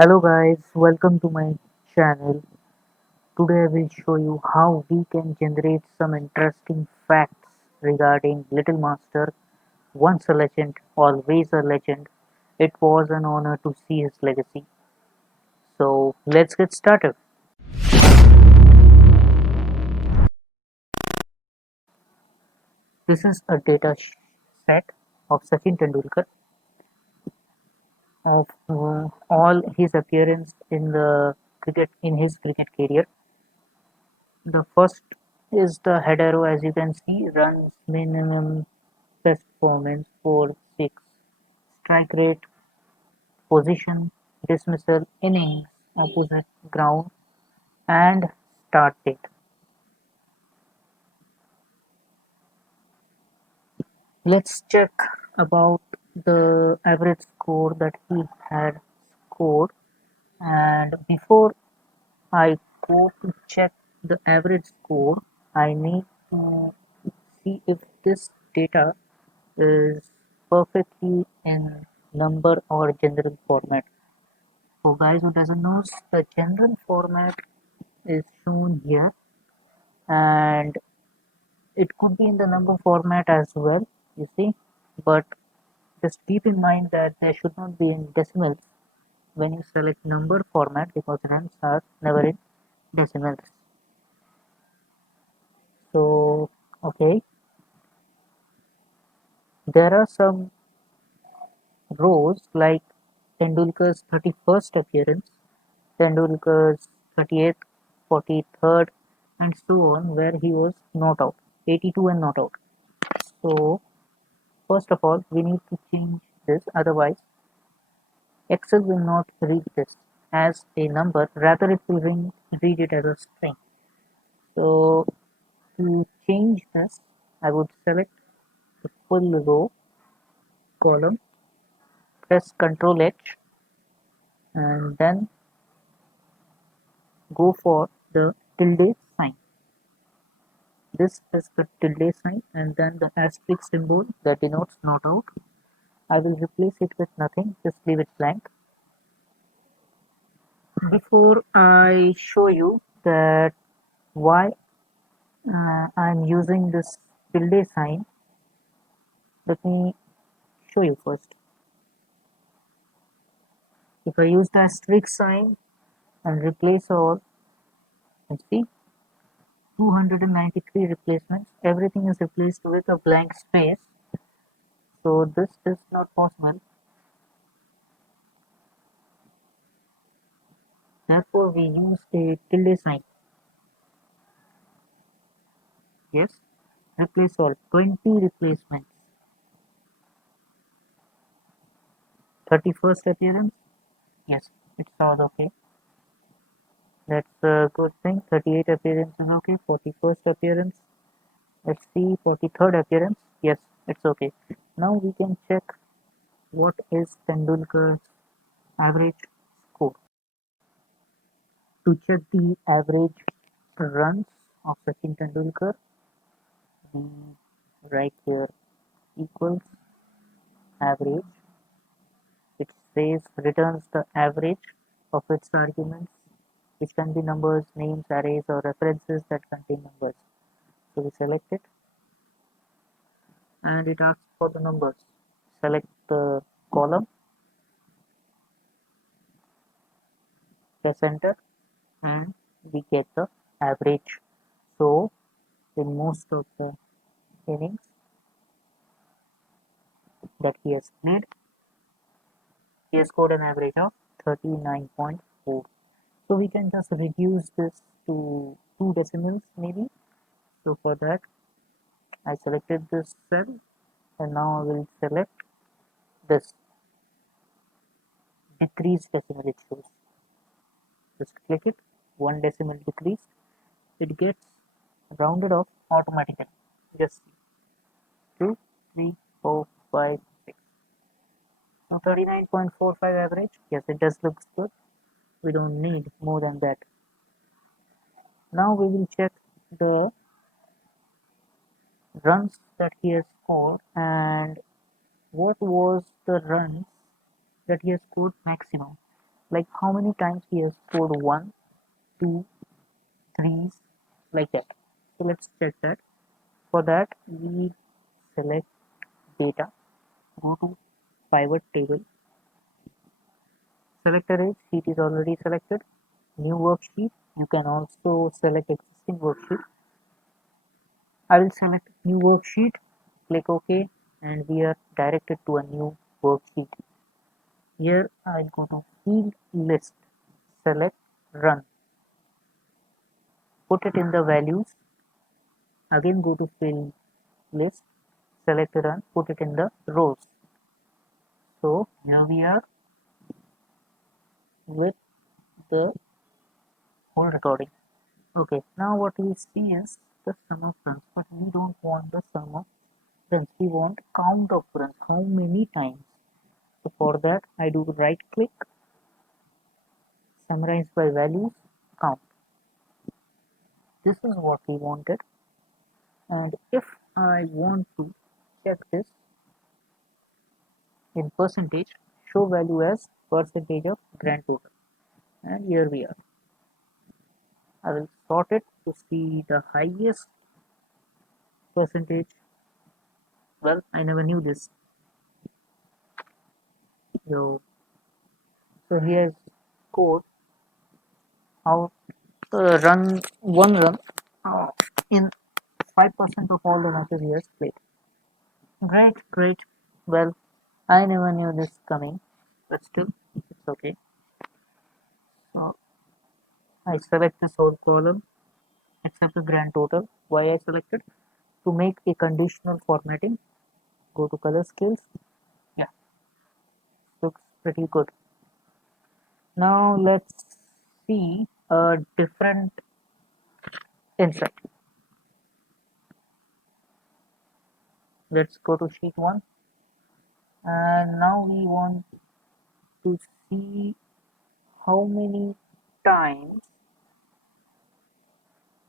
Hello guys, welcome to my channel. Today I will show you how we can generate some interesting facts regarding Little Master, once a legend, always a legend. It was an honor to see his legacy. So let's get started. This is a data set of Sachin Tendulkar of all his appearance in the cricket in his cricket career. The first is the head arrow, as you can see, runs minimum best performance 4-6, strike rate, position, dismissal, innings, opposite ground, and start date. Let's check about the average score that he had scored. And before I go to check the average score, I need to see if this data is perfectly in number or general format. For guys who doesn't know, the general format is shown here, and it could be in the number format as well, you see, but just keep in mind that they should not be in decimals when you select number format, because runs are never in decimals. So okay, there are some rows like Tendulkar's 31st appearance, Tendulkar's 38th, 43rd, and so on, where he was not out, 82 and not out. So first of all, we need to change this, otherwise Excel will not read this as a number, rather it will read it as a string. So to change this, I would select the full row column, press Ctrl H, and then go for the tilde sign. This is the tilde sign and then the asterisk symbol that denotes not out. I will replace it with nothing, just leave it blank. Before I show you that why I'm using this tilde sign, let me show you first. If I use the asterisk sign and replace all, and see 293 replacements, everything is replaced with a blank space. So this is not possible. Therefore, we use a tilde sign. Yes, replace all, 20 replacements. 31st appearance, yes, it's all okay. That's a good thing. 38 appearance is okay. 41st appearance, let's see, 43rd appearance, yes, it's okay. Now we can check what is Tendulkar's average score. To check the average runs of Sachin Tendulkar, we write here equals average. It says returns the average of its arguments, which can be numbers, names, arrays, or references that contain numbers. So we select it and it asks for the numbers. Select the column, press enter, and we get the average. So in most of the innings that he has played, he has scored an average of 39.4. So we can just reduce this to 2 decimals maybe. So for that, I selected this cell and now I will select this decrease decimal it shows. Just click it, 1 decimal decrease, it gets rounded off automatically. Just 2, 3, 4, 5, 6. Now 39.45 average, yes, it does look good. We don't need more than that. Now we will check the runs that he has scored and what was the runs that he has scored maximum. like how many times he has scored one, two, threes, like that. So let's check that. For that, we select data, go to pivot table, select array, sheet is already selected, new worksheet, you can also select existing worksheet. I will select new worksheet, click OK, and we are directed to a new worksheet. Here I go to field list, select run, put it in the values, again go to field list, select run, put it in the rows. So here we are with the whole recording. Okay, now what we see is the sum of runs, but we don't want the sum of runs. We want count of runs, how many times. So for that, I do right click, summarize by values, count. This is what we wanted. And if I want to check this in percentage, show value as percentage of grand total. And here we are. I will sort it to see the highest percentage. Well, I never knew this. So here's code how run one run in 5% of all the matches he has played. Great, great. Well, I never knew this coming, but still, it's okay. So I select this whole column except the grand total. Why I selected? To make a conditional formatting. Go to color scales. Yeah, looks pretty good. Now let's see a different insight. Let's go to sheet 1, and now we want to see how many times,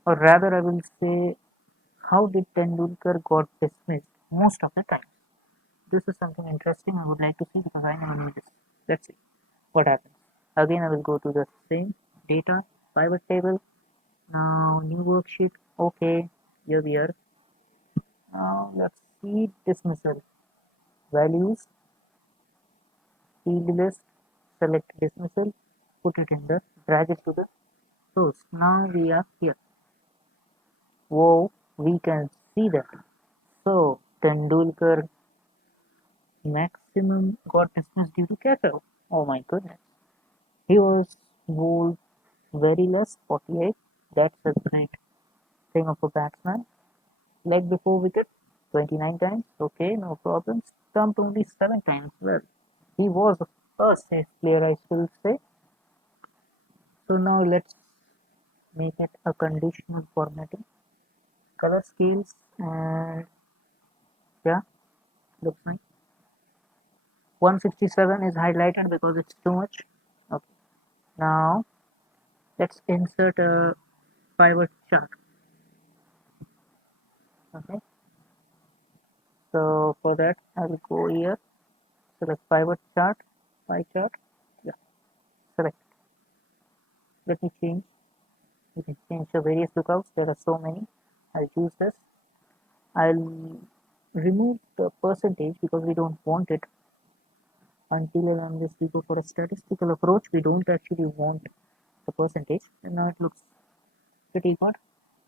or rather I will say, how did Tendulkar got dismissed most of the time. This is something interesting I would like to see because I never knew this. Let's see what happens. Again I will go to the same data, pivot table, now new worksheet, okay, here we are. Now let's see dismissal, values, field list, select dismissal, put it in the, drag it to the source. Now we are here. Whoa, we can see that. So Tendulkar maximum got dismissed due to catch out. Oh my goodness. He was bowled very less, 48. That's a great thing of a batsman. Leg before wicket, 29 times. Okay, no problem. Stumped only 7 times. Well, he was a safe player, I still say. So now let's make it a conditional formatting. Color scales, and yeah, looks nice. 167 is highlighted because it's too much. Okay. Now let's insert a pivot chart. Okay. So for that, I will go here, select pivot chart, pie chart. Yeah, select. Let me change. You can change the various lookouts. There are so many. I'll choose this. I'll remove the percentage because we don't want it. Until and unless we go for a statistical approach, we don't actually want the percentage. And now it looks pretty good,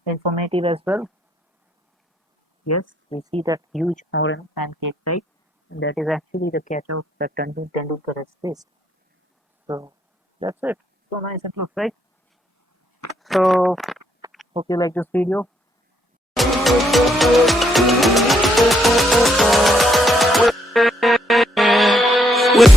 informative as well. Yes, we see that huge orange pancake, right? And that is actually the catch out that Tendulkar has faced. So that's it. So nice it looks, right? So hope you like this video. With